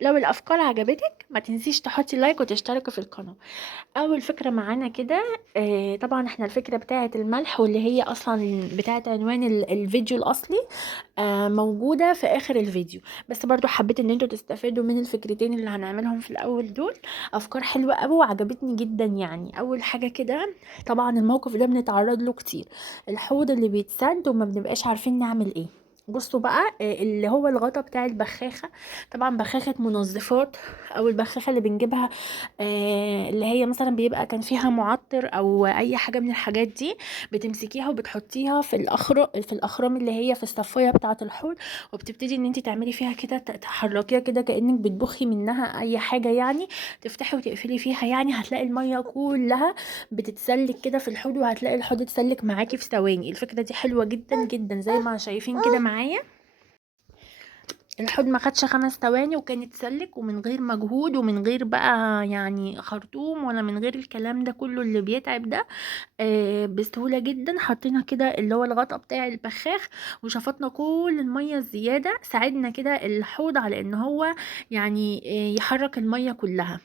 لو الافكار عجبتك ما تنسيش تحطي لايك وتشتركي في القناه. اول فكره معانا كده، طبعا احنا الفكره بتاعه الملح واللي هي اصلا بتاعه عنوان الفيديو الاصلي موجوده في اخر الفيديو. بس برضو حبيت ان انتوا تستفادوا من الفكرتين اللي هنعملهم في الاول دول. افكار حلوه قوي وعجبتني جدا. يعني اول حاجه كده، طبعا الموقف ده بنتعرض له كتير، الحوض اللي بيتسد وما بنبقاش عارفين نعمل ايه. بصوا بقى، اللي هو الغطا بتاع البخاخه، طبعا بخاخة منظفات او البخاخة اللي بنجيبها، اللي هي مثلا بيبقى كان فيها معطر او اي حاجة من الحاجات دي، بتمسكيها وبتحطيها في الاخرام اللي هي في الصفاية بتاعة الحوض، وبتبتدي ان انت تعملي فيها كده، تحركيها كده كأنك بتبخي منها اي حاجة يعني، تفتحي وتقفلي فيها، يعني هتلاقي المية كلها بتتسلك كده في الحوض، وهتلاقي الحوض اتسلك معاكي في ثواني. الفكرة دي حلوة جدا جدا زي ما شايفين كده معايا. الحوض ما خدش 5 ثواني وكان اتسلك، ومن غير مجهود ومن غير بقى يعني خرطوم ولا من غير الكلام ده كله اللي بيتعب ده. بسهولة جدا حطينا كده اللي هو الغطا بتاع البخاخ، وشفطنا كل المية الزيادة، ساعدنا كده الحوض على ان هو يعني يحرك المية كلها.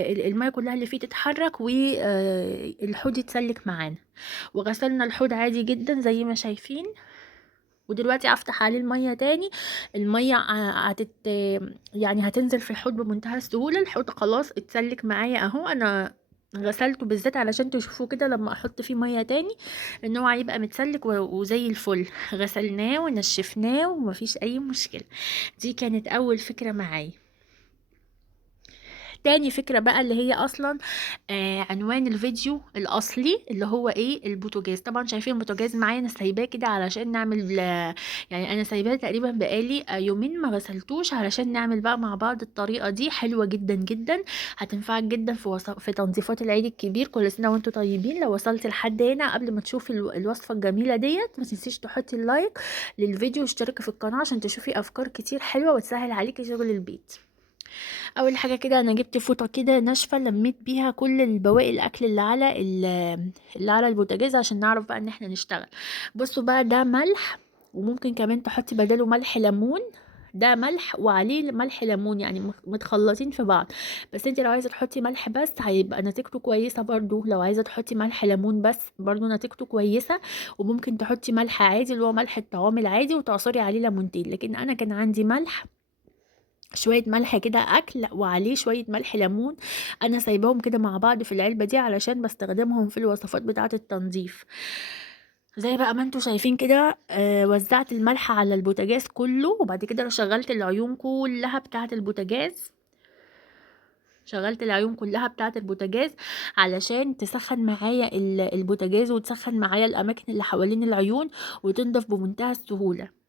المية كلها اللي فيه تتحرك والحوض يتسلك معانا. وغسلنا الحوض عادي جدا زي ما شايفين. ودلوقتي افتح عليه الميه تاني، الميه يعني هتنزل في الحوض بمنتهى السهوله. الحوض خلاص اتسلك معايا اهو. انا غسلته بالذات علشان تشوفوه كده لما احط فيه ميه تاني ان هو هيبقى متسلك وزي الفل. غسلناه ونشفناه ومفيش اي مشكله. دي كانت اول فكره معايا. تاني فكرة بقى اللي هي أصلا عنوان الفيديو الأصلي اللي هو ايه، البوتاجاز. طبعا شايفين البوتاجاز معايا، أنا سايباه كده علشان نعمل يعني أنا سايباه تقريبا بقالي يومين ما غسلتوش، علشان نعمل بقى مع بعض الطريقة دي. حلوة جدا جدا، هتنفعك جدا في تنظيفات العيد الكبير. كل سنة وانتوا طيبين. لو وصلت لحد هنا قبل ما تشوفي الوصفة الجميلة ديت، ما تنسيش تحطي اللايك للفيديو واشتركي في القناة عشان تشوفي أفكار كتير حلوة وتسهل عليكي شغل البيت. اول حاجه كده انا جبت فوطه كده ناشفه، لميت بيها كل البواقي الاكل اللي على البوتاجاز عشان نعرف بقى ان احنا نشتغل. بصوا بقى، ده ملح، وممكن كمان تحطي بداله ملح ليمون. ده ملح وعليه ملح ليمون، يعني متخلطين في بعض. بس انت لو عايزه تحطي ملح بس هيبقى نتيجته كويسه برضو، لو عايزه تحطي ملح ليمون بس برضو نتيجته كويسه. وممكن تحطي ملح عادي اللي هو ملح الطعام العادي وتعصري عليه ليمونتين، لكن انا كان عندي ملح، شوية ملح كده أكل وعليه شوية ملح ليمون. أنا سايباهم كده مع بعض في العلبة دي علشان بستخدمهم في الوصفات بتاعة التنظيف. زي بقى ما انتوا شايفين كده، وزعت الملح على البوتاجاز كله، وبعد كده شغلت العيون كلها بتاعة البوتاجاز. شغلت العيون كلها بتاعة البوتاجاز علشان تسخن معايا البوتاجاز، وتسخن معايا الأماكن اللي حوالين العيون، وتنضف بمنتهى السهولة.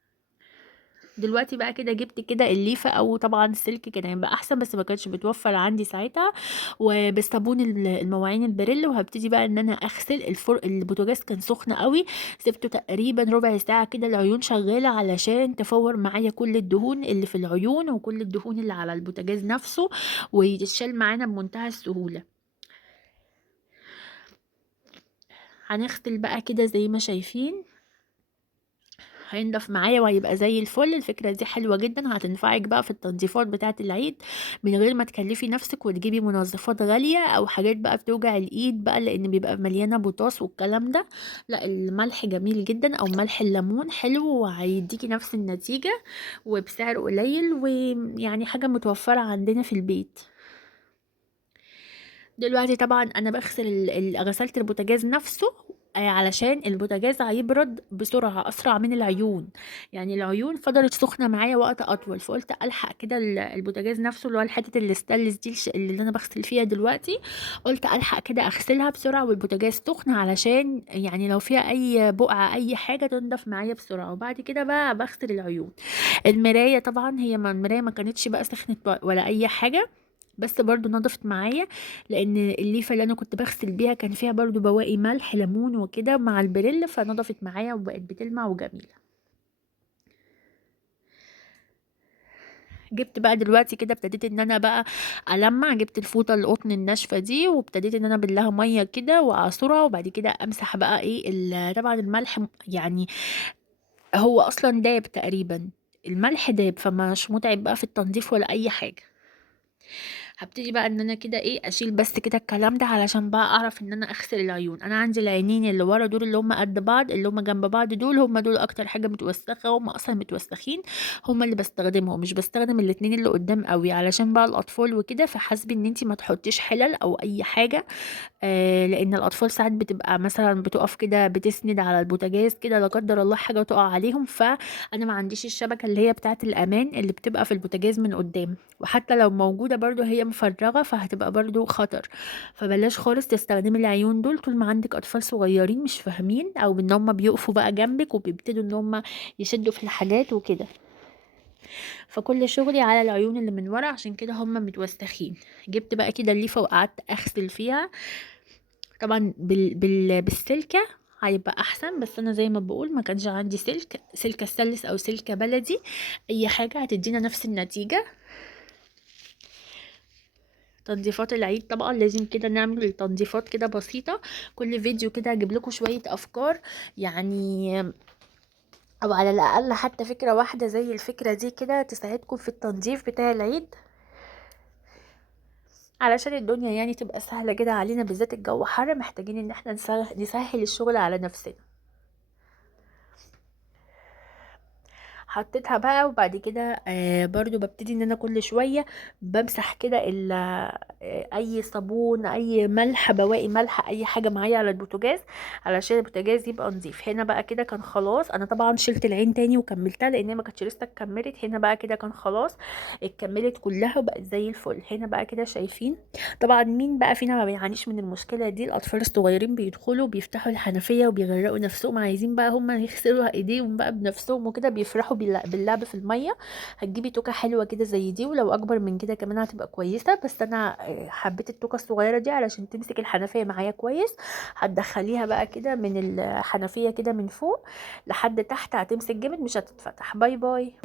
دلوقتي بقى كده جبت كده الليفة، او طبعا السلك كان هيبقى احسن بس ما كانش بتوفر عندي ساعتها، وبالصابون المواعين البريل. وهبتدي بقى ان انا اغسل البوتاجاز كان سخن قوي، سبته تقريبا ربع ساعة كده العيون شغالة علشان تفور معايا كل الدهون اللي في العيون وكل الدهون اللي على البوتاجاز نفسه، ويتشال معانا بمنتهى السهولة. هنغسل بقى كده زي ما شايفين، هينضف معايا وهيبقى زي الفل. الفكرة دي حلوة جدا، هتنفعك بقى في التنظيفات بتاعة العيد من غير ما تكلفي نفسك وتجيبي منظفات غالية او حاجات بقى بتوجع الايد بقى، لان بيبقى مليانة بوتاس والكلام ده. لا، الملح جميل جدا، او ملح الليمون حلو وهيديكي نفس النتيجة وبسعر قليل، ويعني حاجة متوفرة عندنا في البيت. دلوقتي طبعا انا بغسل غسلت البوتاجاز نفسه، علشان البوتاجاز هيبرد بسرعة أسرع من العيون. يعني العيون فضلت سخنة معايا وقت أطول، فقلت ألحق كده البوتاجاز نفسه اللي هو الحتة الستانلس دي اللي أنا بغسل فيها دلوقتي. قلت ألحق كده أغسلها بسرعة والبوتاجاز سخن، علشان يعني لو فيها أي بقعة أي حاجة تنضف معايا بسرعة. وبعد كده بقى بغسل العيون. المراية طبعا، هي ما المراية ما كانتش بقى سخنت ولا أي حاجة، بس برضو نضفت معايا، لان الليفه اللي انا كنت بغسل بيها كان فيها برضو بواقي ملح ليمون وكده مع البريل، فنضفت معايا وبقت بتلمع وجميله. جبت بقى دلوقتي كده، ابتديت ان انا بقى المع، جبت الفوطه القطن الناشفه دي، وابتديت ان انا ابلها ميه كده واعصرها، وبعد كده امسح بقى ايه طبعا الملح يعني هو اصلا دايب تقريبا. الملح داب، فمش متعب بقى في التنظيف ولا اي حاجه. هبتدي بقى ان انا كده ايه اشيل بس كده الكلام ده علشان بقى اعرف ان انا اغسل العيون. انا عندي العينين اللي ورا دول اللي هم قد بعض، اللي هم جنب بعض دول، هم دول اكتر حاجه متوسخه، هم اصلا متوسخين، هم اللي بستخدمهم. مش بستخدم الاتنين اللي قدام قوي علشان بقى الاطفال وكده، فحاسبي ان انتي ما تحطيش حلل او اي حاجه. لان الاطفال ساعات بتبقى مثلا بتقف كده بتسند على البوتاجاز كده، لا قدر الله حاجه تقع عليهم، فانا ما عنديش الشبكه اللي هي بتاعه الامان اللي بتبقى في البوتاجاز من قدام، وحتى لو موجوده برضو هي مفرغه فهتبقى برضو خطر. فبلاش خالص تستخدمي العيون دول طول ما عندك اطفال صغيرين مش فاهمين، او ان هم بيقفوا بقى جنبك وبيبتدوا ان هم يشدوا في الحاجات وكده. فكل شغلي على العيون اللي من ورا، عشان كده هم متوسخين. جبت بقى كده الليفه وقعدت اغسل فيها. طبعا بالسلكة هيبقى احسن، بس انا زي ما بقول ما كانش عندي سلكة ستانلس او سلكة بلدي، اي حاجة هتدينا نفس النتيجة. تنظيفات العيد طبعا لازم كده نعمل تنظيفات كده بسيطة. كل فيديو كده هجيب لكم شوية افكار يعني، او على الاقل حتى فكرة واحدة زي الفكرة دي كده تساعدكم في التنظيف بتاع العيد، علشان الدنيا يعني تبقى سهلة كده علينا، بالذات الجو حر محتاجين ان احنا نسهل الشغل على نفسنا. حطيتها بقى، وبعد كده برضو ببتدي ان انا كل شوية بمسح كده اي صابون، اي ملح، بواقي ملح، اي حاجة معايا على البوتاجاز علشان البوتاجاز يبقى نظيف. هنا بقى كده كان خلاص، انا طبعا شلت العين تاني وكملتها لان ما كانتش لسه اتكملت. هنا بقى كده كان خلاص اتكملت كلها وبقت زي الفل. هنا بقى كده شايفين. طبعا مين بقى فينا ما بيعانيش من المشكلة دي؟ الاطفال الصغيرين بيدخلوا بيفتحوا الحنفية وبيغرقوا نفسهم، عايزين بقى هم يغسلوا ايديهم بقى بنفسهم وكده، بيفرحوا باللعب في المية. هتجيبي توكة حلوة كده زي دي، ولو اكبر من كده كمان هتبقى كويسة، بس انا حبيت التوكة الصغيرة دي علشان تمسك الحنفية معايا كويس. هتدخليها بقى كده من الحنفية كده من فوق لحد تحت، هتمسك جامد مش هتتفتح. باي باي.